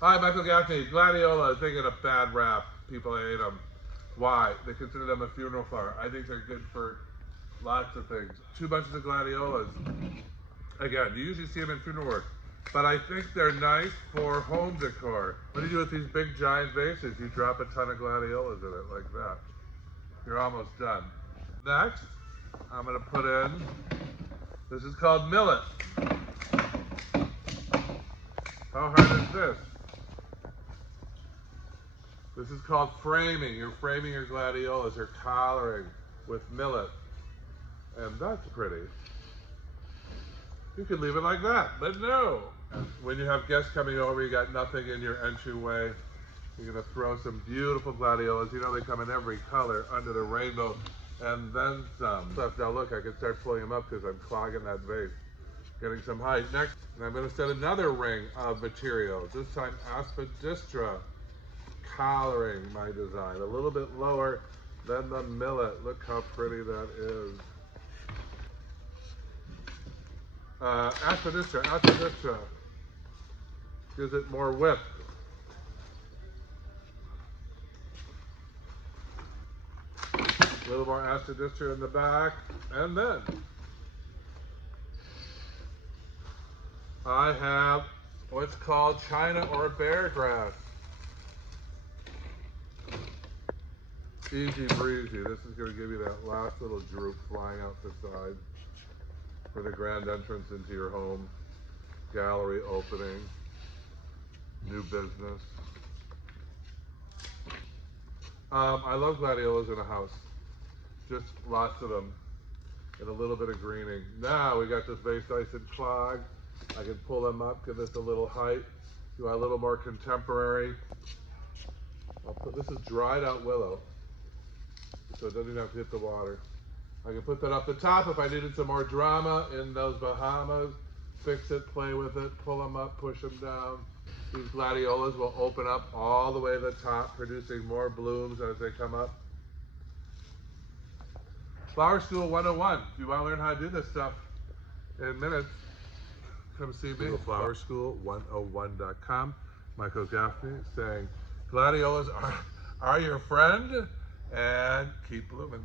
Hi, Michael Gaffney. Gladiolus, they get a bad rap. People hate them. Why? They consider them a funeral flower. I think they're good for lots of things. 2 bunches of gladiolus. Again, you usually see them in funeral work, but I think they're nice for home decor. What do you do with these big giant vases? You drop a ton of gladiolus in it like that. You're almost done. Next, I'm gonna put in, this is called millet. How hard is this? This is called framing. You're framing your gladiolus, you're collaring with millet. And that's pretty. You could leave it like that, but no. When you have guests coming over, you got nothing in your entryway. You're gonna throw some beautiful gladiolus. You know they come in every color under the rainbow, and then some. Now look, I can start pulling them up because I'm clogging that vase. Getting some height. Next, and I'm gonna set another ring of materials. This time aspidistra, collaring my design. A little bit lower than the millet. Look how pretty that is. Aspidistra gives it more width. A little more aspidistra in the back, and then I have what's called China or bear grass. Easy breezy. This is going to give you that last little droop flying out the side for the grand entrance into your home, gallery opening, new business. I love gladiolus in a house. Just lots of them and a little bit of greening. Now we got this vase nice and clogged. I can pull them up, give this a little height. Do a little more contemporary. This is dried out willow, so it doesn't even have to hit the water. I can put that up the top if I needed some more drama in those Bahamas. Fix it, play with it, pull them up, push them down. These gladiolus will open up all the way to the top, producing more blooms as they come up. Flower School 101. If you want to learn how to do this stuff in minutes, come see me. Flowerschool101.com. Michael Gaffney saying, gladiolus are your friend, and keep blooming.